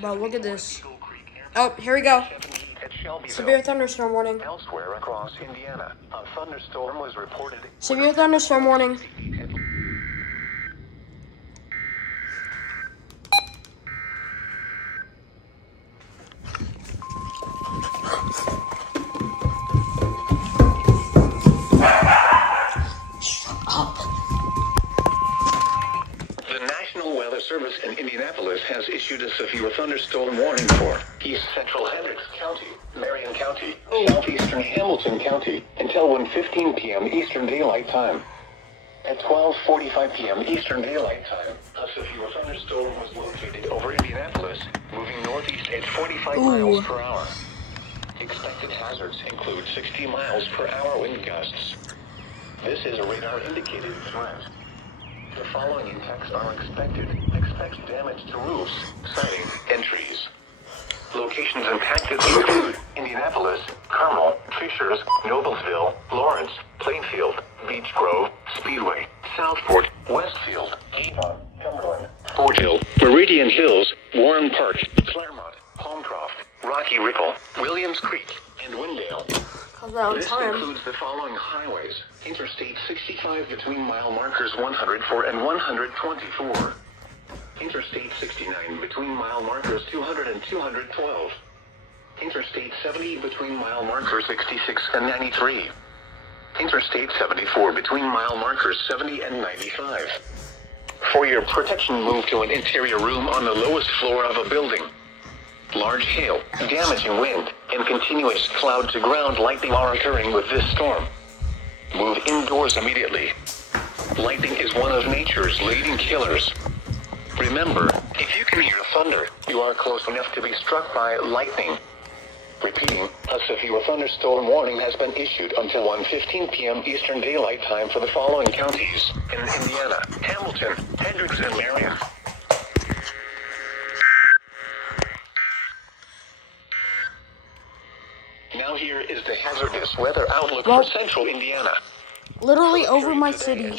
Bro, look at this. Oh, here we go. Severe thunderstorm warning. Elsewhere across Indiana, a thunderstorm was reported. Severe thunderstorm warning. The National Weather Service in Indianapolis has issued a severe thunderstorm warning for East Central Hendricks County, Marion County, Southeastern Hamilton County, until 1:15 p.m. Eastern Daylight Time. At 12:45 p.m. Eastern Daylight Time, a severe thunderstorm was located over Indianapolis, moving northeast at 45 miles per hour. Expected hazards include 60 miles per hour wind gusts. This is a radar-indicated threat. The following impacts are expected. Expect damage to roofs, siding, and trees. Locations impacted include Indianapolis, Carmel, Fishers, Noblesville, Lawrence, Plainfield, Beech Grove, Speedway, Southport, Westfield, Avon, Cumberland, Fort Hill, Meridian Hills, Warren Park, Claremont, Palmcroft, Rocky Ripple, Williams Creek, and Windale. This includes the following highways: Interstate 65 between mile markers 104 and 124. Interstate 69 between mile markers 200 and 212. Interstate 70 between mile markers 66 and 93. Interstate 74 between mile markers 70 and 95. For your protection, move to an interior room on the lowest floor of a building. Large hail, damaging wind, and continuous cloud-to-ground lightning are occurring with this storm. Move indoors immediately. Lightning is one of nature's leading killers. Remember, if you can hear thunder, you are close enough to be struck by lightning. Repeating, a severe thunderstorm warning has been issued until 1:15 p.m. Eastern Daylight Time for the following counties in Indiana: Hamilton, Hendricks, and Marion. Now here is the hazardous weather outlook for central Indiana. Literally over my city.